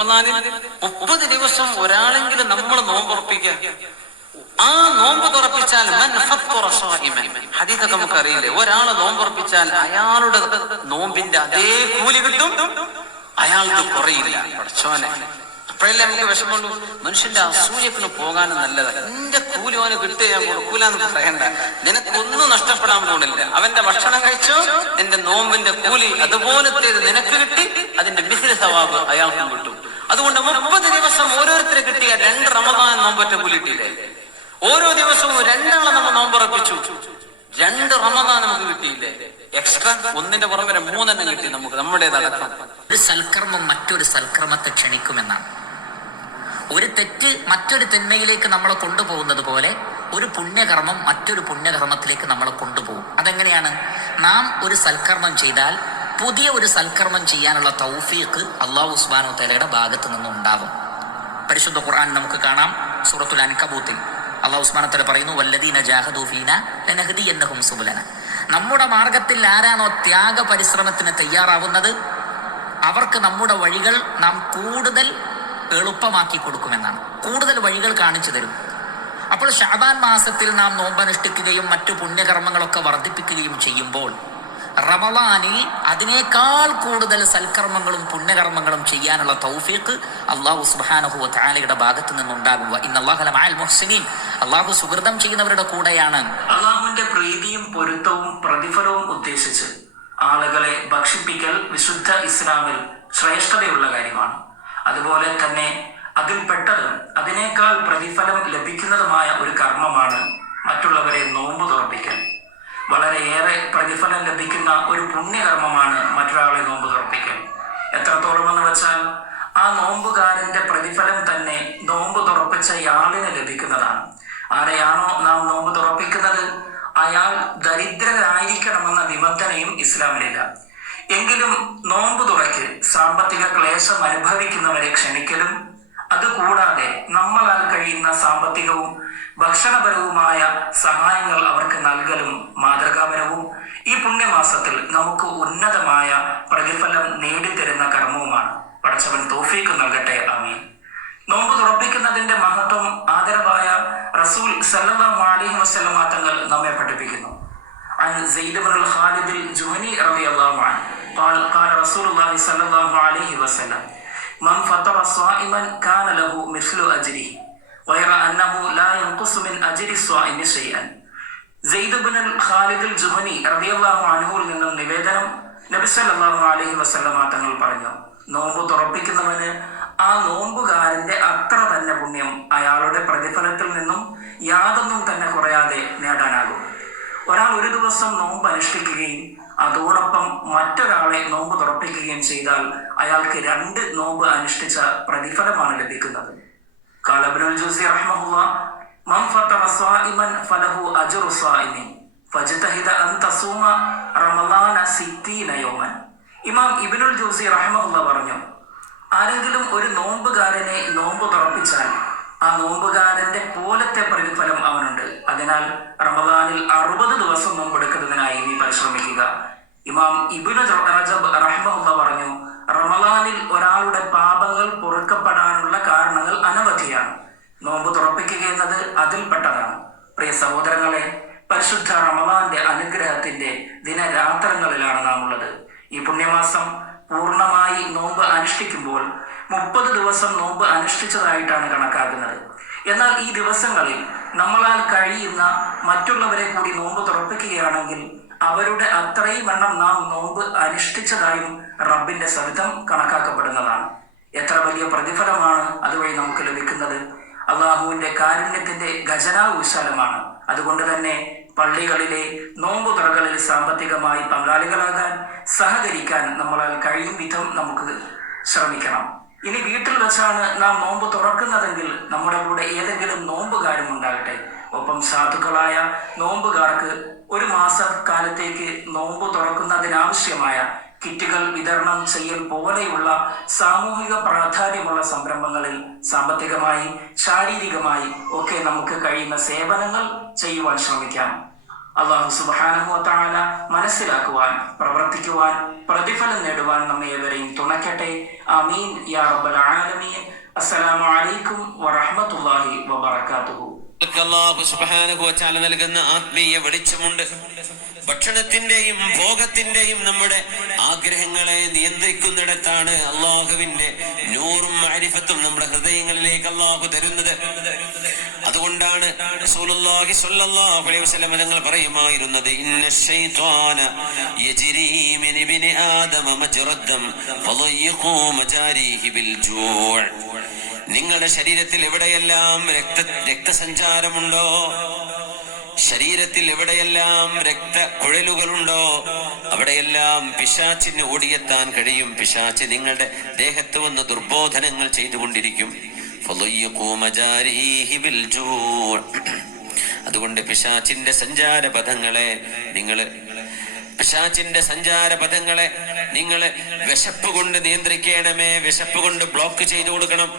റമദാനിൽ മുപ്പത് ദിവസം ഒരാളെങ്കിലും നമ്മൾ നോമ്പുറപ്പിക്കുക ആ നോമ്പ് തുറപ്പിച്ചാൽ മൻ നമുക്ക് നമുക്കറിയില്ലേ? ഒരാൾ നോമ്പുറപ്പിച്ചാൽ അയാളുടെ നോമ്പിന്റെ അതേ കൂലി കിട്ടും. അയാൾക്ക് കുറയില്ല. പഠിച്ചോനെ അപ്പോഴല്ലേ നമുക്ക് വിഷമമുള്ളൂ? മനുഷ്യന്റെ അസൂയക്കിന് പോകാനും നല്ലത് എന്റെ കൂലി അവന് കിട്ടുക ഞാൻ കൊടുക്കൂലെന്ന് പറയണ്ട. നിനക്കൊന്നും നഷ്ടപ്പെടാൻ പോണില്ല. അവന്റെ ഭക്ഷണം കഴിച്ചോ? നിന്റെ നോമ്പിന്റെ കൂലി അതുപോലത്തെ നിനക്ക് കിട്ടി. അതിന്റെ മിഹിൽ സവാബ് അയാൾക്കും കിട്ടും. അതുകൊണ്ട് മുപ്പത് ദിവസം ഓരോരുത്തരെ കിട്ടിയ രണ്ട് റമദാൻ നോമ്പറ്റ പുലിട്ടില്ലേ ഓരോ ദിവസവും രണ്ടാളെ നമ്മൾ നോമ്പറപ്പിച്ചു. രണ്ട് റമദാൻ നമുക്ക് കിട്ടിയില്ലേ? എക്സ്ട്രാ ഒന്നിന്റെ പുറമെ മൂന്നെണ്ണം കിട്ടി നമുക്ക് നമ്മുടേതടക്കം ഒരു സൽക്കർമ്മം മറ്റൊരു സൽക്കർമ്മത്തെ ക്ഷണിക്കുമെന്നാണ്. ഒരു തെറ്റ് മറ്റൊരു തിന്മയിലേക്ക് നമ്മളെ കൊണ്ടുപോകുന്നത് പോലെ ഒരു പുണ്യകർമ്മം മറ്റൊരു പുണ്യകർമ്മത്തിലേക്ക് നമ്മളെ കൊണ്ടുപോകും. അതെങ്ങനെയാണ്? നാം ഒരു സൽക്കർമ്മം ചെയ്താൽ പുതിയ ഒരു സൽക്കർമ്മം ചെയ്യാനുള്ള തൗഫീഖ് അള്ളാഹു ഉസ്മാനോ തലയുടെ ഭാഗത്ത് നിന്നും ഉണ്ടാകും പരിശുദ്ധ ഖുർആൻ നമുക്ക് കാണാം. സൂറത്തുൽ അൻകബൂത്തിൽ അള്ളാഹു ഉസ്മാനത്തല പറയുന്നു വല്ലദീന ജാഹദൂഫീന നമ്മുടെ മാർഗത്തിൽ ആരാണോ ത്യാഗ പരിശ്രമത്തിന് തയ്യാറാവുന്നത് അവർക്ക് നമ്മുടെ വഴികൾ നാം കൂടുതൽ എളുപ്പമാക്കി കൊടുക്കുമെന്നാണ്. കൂടുതൽ വഴികൾ കാണിച്ചു തരും. അപ്പോൾ ഷാബാൻ മാസത്തിൽ നാം നോമ്പനുഷ്ഠിക്കുകയും മറ്റു പുണ്യകർമ്മങ്ങളൊക്കെ വർദ്ധിപ്പിക്കുകയും ചെയ്യുമ്പോൾ റമളാനിൽ അതിനേക്കാൾ കൂടുതൽ സൽക്കർമ്മങ്ങളും പുണ്യകർമ്മങ്ങളും ചെയ്യാനുള്ള തൗഫീഖ് അള്ളാഹു സുബാനഹു താലയുടെ ഭാഗത്ത് നിന്നുണ്ടാകുക ഇന്നല്ലാഹുലമാൽ മുഹ്സിനീൻ. അള്ളാഹു സുഹൃതം ചെയ്യുന്നവരുടെ കൂടെയാണ്. അള്ളാഹുവിന്റെ പ്രീതിയും പൊരുത്തവും പ്രതിഫലവും ഉദ്ദേശിച്ച് ആളുകളെ ഭക്ഷിപ്പിക്കൽ വിശുദ്ധ ഇസ്ലാമിൽ ശ്രേഷ്ഠതയുള്ള കാര്യമാണ്. അതുപോലെ തന്നെ അതിൽപ്പെട്ടതും അതിനേക്കാൾ പ്രതിഫലം ലഭിക്കുന്നതുമായ ഒരു കർമ്മമാണ് മറ്റുള്ളവരെ നോമ്പ് തുറപ്പിക്കൽ. വളരെയേറെ പ്രതിഫലം ലഭിക്കുന്ന ഒരു പുണ്യകർമ്മമാണ് മറ്റൊരാളെ നോമ്പ് തുറപ്പിക്കൽ. എത്രത്തോളം എന്ന് വെച്ചാൽ ആ നോമ്പുകാരന്റെ പ്രതിഫലം തന്നെ നോമ്പ് തുറപ്പിച്ചയാളിന് ലഭിക്കുന്നതാണ്. ആരെയാണോ നാം നോമ്പ് തുറപ്പിക്കുന്നത്? അയാൾ ദരിദ്രനായിരിക്കണമെന്ന നിബന്ധനയും ഇസ്ലാമിലില്ല. എങ്കിലും നോമ്പ് തുറയ്ക്ക് സാമ്പത്തിക ക്ലേശം അനുഭവിക്കുന്നവരെ ക്ഷണിക്കലും അതുകൂടാതെ നമ്മളാൽ കഴിയുന്ന സാമ്പത്തികവും ഭക്ഷണപരവുമായ സഹായങ്ങൾ അവർക്ക് നൽകലും മാതൃകാപരവും ഈ പുണ്യമാസത്തിൽ നമുക്ക് ഉന്നതമായ പ്രതിഫലം നേടിത്തരുന്ന കർമ്മവുമാണ് പടച്ചവൻ തോഫീക്ക് നൽകട്ടെ ആമീൻ നോമ്പ് തുറപ്പിക്കുന്നതിന്റെ മഹത്വം ആദരവായ റസൂൽ സല്ലല്ലാഹു അലൈഹി വസല്ലം തങ്ങൾ നമ്മെ പഠിപ്പിക്കുന്നു عن زيد بن الخالد الجهني رضي الله عنه قال قال رسول الله صلى الله عليه وسلم من فطر صائما كان له مثل أجره നിന്നും നിവേദനം നബിസല്ലാഹു അലഹി വസ്ലമ തങ്ങൾ പറഞ്ഞു. നോമ്പ് തുറപ്പിക്കുന്നവന് ആ നോമ്പുകാരന്റെ അത്ര തന്നെ പുണ്യം അയാളുടെ പ്രതിഫലത്തിൽ നിന്നും യാതൊന്നും തന്നെ കുറയാതെ നേടാനാകും. ഒരാൾ ഒരു ദിവസം നോമ്പ് അനുഷ്ഠിക്കുകയും അതോടൊപ്പം മറ്റൊരാളെ നോമ്പ് തുറപ്പിക്കുകയും ചെയ്താൽ അയാൾക്ക് രണ്ട് നോമ്പ് അനുഷ്ഠിച്ച പ്രതിഫലമാണ് ലഭിക്കുന്നത്. قال ابن الجوزي رحمه الله من فطر صائما فله أجر صائم فاجتهد أن تصوم رمضان ستين يوما ഇമാം ഇബിനുൽ ജോസി റഹ്മുള്ള പറഞ്ഞു ആരെങ്കിലും ഒരു നോമ്പുകാരനെ നോമ്പ് തുറപ്പിച്ചാൽ ആ നോമ്പുകാരന്റെ പോലത്തെ പ്രതിഫലം അവനുണ്ട് അതിനാൽ റമദാനിൽ അറുപത് ദിവസം നോമ്പെടുക്കുന്നതിനായി നീ പരിശ്രമിക്കുക ഇമാം ഇബിനു റജബ് റഹ്മുള്ള പറഞ്ഞു റമദാനിൽ ഒരാളുടെ പാപങ്ങൾ പൊറുക്കപ്പെടാനുള്ള കാരണങ്ങൾ അനവധിയാണ്. നോമ്പ് തുറപ്പിക്കുക എന്നത് അതിൽപ്പെട്ടതാണ്. പ്രിയ സഹോദരങ്ങളെ പരിശുദ്ധ റമലാന്റെ അനുഗ്രഹത്തിന്റെ ദിനരാത്രങ്ങളിലാണ് നാം ഉള്ളത് ഈ പുണ്യമാസം പൂർണമായി നോമ്പ് അനുഷ്ഠിക്കുമ്പോൾ മുപ്പത് ദിവസം നോമ്പ് അനുഷ്ഠിച്ചതായിട്ടാണ് കണക്കാക്കുന്നത്. എന്നാൽ ഈ ദിവസങ്ങളിൽ നമ്മളാൽ കഴിയുന്ന മറ്റുള്ളവരെ കൂടി നോമ്പ് തുറപ്പിക്കുകയാണെങ്കിൽ അവരുടെ അത്രയും എണ്ണം നാം നോമ്പ് അനുഷ്ഠിച്ചതായും റബ്ബിന്റെ സവിധം കണക്കാക്കപ്പെടുന്നതാണ്. എത്ര വലിയ പ്രതിഫലമാണ് അതുവഴി നമുക്ക് ലഭിക്കുന്നത്? അള്ളാഹുവിന്റെ കാരുണ്യത്തിന്റെ ഖജനാവ് വിശാലമാണ് അതുകൊണ്ട് തന്നെ പള്ളികളിലെ നോമ്പ് തുറകളിൽ സാമ്പത്തികമായി പങ്കാളികളാകാൻ സഹകരിക്കാൻ നമ്മളാൽ കഴിയും വിധം നമുക്ക് ശ്രമിക്കണം. ഇനി വീട്ടിൽ വെച്ചാണ് നാം നോമ്പ് തുറക്കുന്നതെങ്കിൽ നമ്മുടെ കൂടെ ഏതെങ്കിലും നോമ്പുകാരും ഉണ്ടാകട്ടെ. ഒപ്പം സാധുക്കളായ നോമ്പുകാർക്ക് ഒരു മാസക്കാലത്തേക്ക് നോമ്പ് തുറക്കുന്നതിനാവശ്യമായ കിറ്റുകൾ വിതരണം ചെയ്യൽ പോലെയുള്ള സാമൂഹിക പ്രാധാന്യമുള്ള സംരംഭങ്ങളിൽ സാമ്പത്തികമായി ശാരീരികമായി ഒക്കെ നമുക്ക് കഴിയുന്ന സേവനങ്ങൾ ചെയ്യുവാൻ ശ്രമിക്കാം. അള്ളാഹു സുബാനഹു താല മനസ്സിലാക്കുവാൻ പ്രവർത്തിക്കുവാൻ പ്രതിഫലം നേടുവാൻ നമ്മെ ഏവരെയും തുണയ്ക്കട്ടെ. അമീൻ യാ റബ്ബൽ ആലമീൻ. അസ്സലാമു അലൈക്കും വറഹ്മത്തുള്ളാഹി വബറകാതുഹു. അല്ലാഹു സുബ്ഹാനഹു വ നൽകുന്ന ആത്മീയ വെളിച്ചമുണ്ട്. ഭക്ഷണത്തിന്റെയും ഭോഗത്തിന്റെയും നമ്മുടെ ആഗ്രഹങ്ങളെ നിയന്ത്രിക്കുന്നിടത്താണ് അള്ളാഹുവിന്റെ നൂറും മാരിഫത്തും നമ്മുടെ ഹൃദയങ്ങളിലേക്ക് അള്ളാഹു തരുന്നത്. അതുകൊണ്ടാണ് തങ്ങൾ പറയുമായിരുന്നത് നിങ്ങളുടെ ശരീരത്തിൽ എവിടെയെല്ലാം രക്ത രക്തസഞ്ചാരമുണ്ടോ ശരീരത്തിൽ എവിടെയെല്ലാം രക്തക്കുഴലുകളുണ്ടോ അവിടെയെല്ലാം പിശാച്ചിന് ഓടിയെത്താൻ കഴിയും. പിശാച്ച് നിങ്ങളുടെ ദേഹത്ത് വന്ന് ദുർബോധനങ്ങൾ ചെയ്തുകൊണ്ടിരിക്കും. അതുകൊണ്ട് പിശാച്ചിന്റെ സഞ്ചാരപഥങ്ങളെ നിങ്ങൾ പിശാച്ചിന്റെ സഞ്ചാരപഥങ്ങളെ നിങ്ങൾ വിശപ്പ് കൊണ്ട് നിയന്ത്രിക്കണമേ. വിശപ്പ് കൊണ്ട് ബ്ലോക്ക് ചെയ്തു കൊടുക്കണം.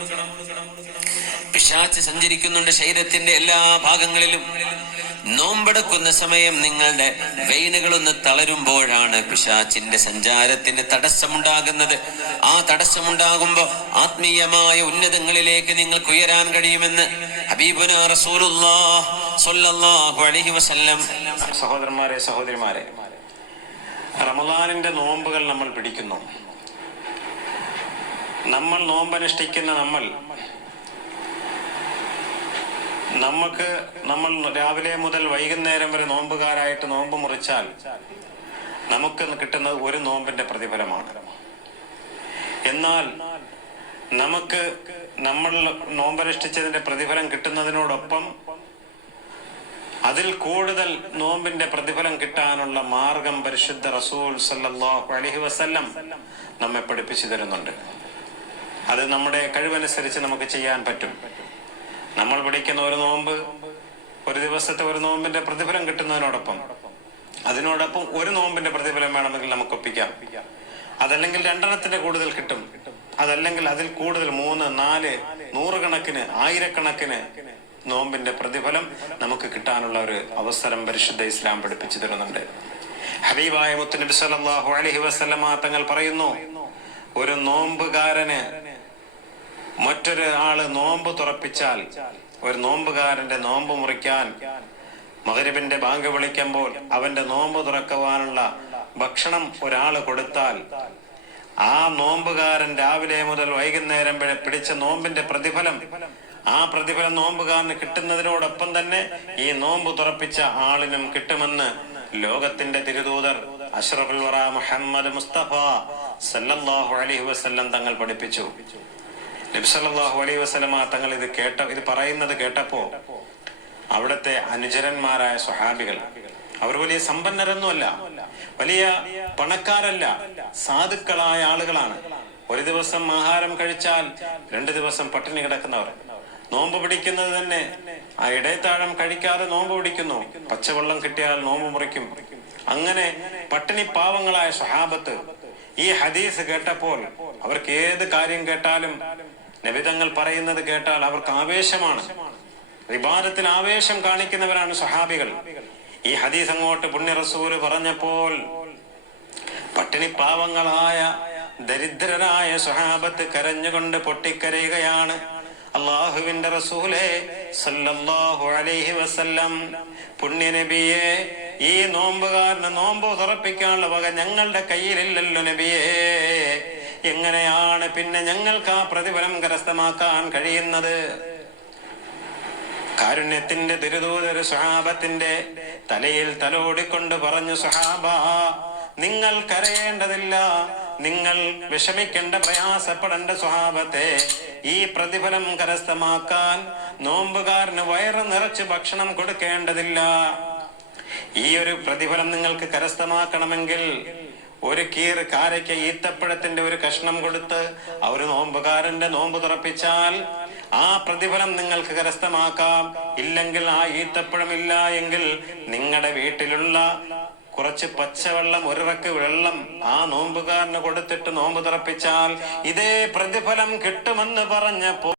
പിശാച്ച് സഞ്ചരിക്കുന്നുണ്ട് ശരീരത്തിന്റെ എല്ലാ ഭാഗങ്ങളിലും. നോമ്പെടുക്കുന്ന സമയം നിങ്ങളുടെ വെയിനുകളൊന്ന് തളരുമ്പോഴാണ് പിശാച്ചിന്റെ സഞ്ചാരത്തിന് തടസ്സമുണ്ടാകുന്നത്. ആ തടസ്സമുണ്ടാകുമ്പോൾ ആത്മീയമായ ഉന്നതങ്ങളിലേക്ക് നിങ്ങൾക്ക് ഉയരാൻ കഴിയുമെന്ന് ഹബീബുന അലൈഹി വസല്ലം. സഹോദരന്മാരെ സഹോദരിമാരെ റമദാനിന്റെ നോമ്പുകൾ നമ്മൾ പിടിക്കുന്നു. നമ്മൾ നോമ്പനുഷ്ഠിക്കുന്ന നമ്മൾ നമുക്ക് നമ്മൾ രാവിലെ മുതൽ വൈകുന്നേരം വരെ നോമ്പുകാരായിട്ട് നോമ്പ് മുറിച്ചാൽ നമുക്ക് കിട്ടുന്നത് ഒരു നോമ്പിന്റെ പ്രതിഫലമാണ്. എന്നാൽ നമുക്ക് നമ്മൾ നോമ്പനുഷ്ഠിച്ചതിന്റെ പ്രതിഫലം കിട്ടുന്നതിനോടൊപ്പം അതിൽ കൂടുതൽ നോമ്പിന്റെ പ്രതിഫലം കിട്ടാനുള്ള മാർഗം പരിശുദ്ധ റസൂൽ അലൈഹി വസല്ലം നമ്മെ പഠിപ്പിച്ചു തരുന്നുണ്ട്. അത് നമ്മുടെ കഴിവനുസരിച്ച് നമുക്ക് ചെയ്യാൻ പറ്റും. നമ്മൾ പിടിക്കുന്ന ഒരു നോമ്പ് ഒരു ദിവസത്തെ ഒരു നോമ്പിന്റെ പ്രതിഫലം കിട്ടുന്നതിനോടൊപ്പം അതിനോടൊപ്പം ഒരു നോമ്പിന്റെ പ്രതിഫലം വേണമെങ്കിൽ നമുക്ക് ഒപ്പിക്കാം. അതല്ലെങ്കിൽ രണ്ടെണ്ണത്തിന്റെ കൂടുതൽ കിട്ടും. അതല്ലെങ്കിൽ അതിൽ കൂടുതൽ മൂന്ന് നാല് നൂറുകണക്കിന് ആയിരക്കണക്കിന് നോമ്പിന്റെ പ്രതിഫലം നമുക്ക് കിട്ടാനുള്ള ഒരു അവസരം പരിശുദ്ധ ഇസ്ലാം പഠിപ്പിച്ചു തരുന്നുണ്ട്. ഹബീബായ മുത്തുനബി സല്ലല്ലാഹു അലൈഹി വസല്ലമ തങ്ങൾ പറയുന്നു ഒരു നോമ്പുകാരന് മറ്റൊരു ആൾ നോമ്പ് തുറപ്പിച്ചാൽ ഒരു നോമ്പുകാരന്റെ നോമ്പ് മുറിക്കാൻ മകരിബിന്റെ ബാങ്ക് വിളിക്കുമ്പോൾ അവന്റെ നോമ്പ് തുറക്കുവാനുള്ള ഭക്ഷണം ഒരാൾ കൊടുത്താൽ ആ നോമ്പുകാരൻ രാവിലെ മുതൽ വൈകുന്നേരം വരെ പിടിച്ച നോമ്പിന്റെ പ്രതിഫലം ആ പ്രതിഫലം നോമ്പുകാരന് കിട്ടുന്നതിനോടൊപ്പം തന്നെ ഈ നോമ്പ് തുറപ്പിച്ച ആളിനും കിട്ടുമെന്ന് ലോകത്തിന്റെ തിരുദൂതർ അഷ്റഫുൽ വറ മുഹമ്മദ് മുസ്തഫ സല്ലല്ലാഹു അലൈഹി വസല്ലം തങ്ങൾ പഠിപ്പിച്ചു. നബ്സല്ലാഹു അലൈ വസല്ലമ തങ്ങൾ ഇത് കേട്ട ഇത് പറയുന്നത് കേട്ടപ്പോ അവിടുത്തെ അനുചരന്മാരായ സ്വഹാബികൾ അവർ വലിയ സമ്പന്നരൊന്നുമല്ല വലിയ പണക്കാരല്ല സാധുക്കളായ ആളുകളാണ്. ഒരു ദിവസം ആഹാരം കഴിച്ചാൽ രണ്ട് ദിവസം പട്ടിണി കിടക്കുന്നവർ. നോമ്പ് പിടിക്കുന്നത് തന്നെ ആ ഇടയത്താഴം കഴിക്കാതെ നോമ്പ് പിടിക്കുന്നു. പച്ചവെള്ളം കിട്ടിയാൽ നോമ്പ് മുറിക്കും. അങ്ങനെ പട്ടിണി പാവങ്ങളായ സ്വഹാബത്ത് ഈ ഹദീസ് കേട്ടപ്പോൾ അവർക്ക് ഏത് കാര്യം കേട്ടാലും നബിതങ്ങൾ പറയുന്നത് കേട്ടാൽ അവർക്ക് ആവേശമാണ്. വിവാദത്തിൽ ആവേശം കാണിക്കുന്നവരാണ് സഹാബികൾ. ഈ ഹദീസ് അങ്ങോട്ട് പുണ്യ റസൂൽ പറഞ്ഞപ്പോൾ പട്ടിണി പാവങ്ങളായ ദരിദ്രരായ സുഹാബത്ത് കരഞ്ഞുകൊണ്ട് പൊട്ടിക്കരയുകയാണ്. അള്ളാഹുവിന്റെ റസൂലെ സല്ലല്ലാഹു അലൈഹി വസല്ലം പുണ്യ ഈ നോമ്പുകാരന് നോമ്പ് തുറപ്പിക്കാനുള്ള വക ഞങ്ങളുടെ കയ്യിലില്ലല്ലോ നബിയേ. എങ്ങനെയാണ് പിന്നെ ഞങ്ങൾക്ക് ആ പ്രതിഫലം കരസ്ഥമാക്കാൻ കഴിയുന്നത്? കാരുണ്യത്തിന്റെ തിരുദൂതര് സഹാബത്തിന്റെ തലയിൽ തലോടിക്കൊണ്ട് പറഞ്ഞു സഹാബ നിങ്ങൾ കരയേണ്ടതില്ല. നിങ്ങൾ വിഷമിക്കേണ്ട പ്രയാസപ്പെടേണ്ട സ്വഭാവത്തെ ഈ പ്രതിഫലം കരസ്ഥമാക്കാൻ നോമ്പുകാരന് വയറ് നിറച്ച് ഭക്ഷണം കൊടുക്കേണ്ടതില്ല. ഈ ഒരു പ്രതിഫലം നിങ്ങൾക്ക് കരസ്ഥമാക്കണമെങ്കിൽ ഒരു കീർ കാരയ്ക്ക് ഈത്തപ്പഴത്തിന്റെ ഒരു കഷ്ണം കൊടുത്ത് ഒരു നോമ്പുകാരന്റെ നോമ്പ് തുറപ്പിച്ചാൽ ആ പ്രതിഫലം നിങ്ങൾക്ക് കരസ്ഥമാക്കാം. ഇല്ലെങ്കിൽ ആ ഈത്തപ്പഴം ഇല്ല എങ്കിൽ നിങ്ങളുടെ വീട്ടിലുള്ള കുറച്ച് പച്ചവെള്ളം ഒരിറക്ക് വെള്ളം ആ നോമ്പുകാരന് കൊടുത്തിട്ട് നോമ്പ് തുറപ്പിച്ചാൽ ഇതേ പ്രതിഫലം കിട്ടുമെന്ന് പറഞ്ഞപ്പോ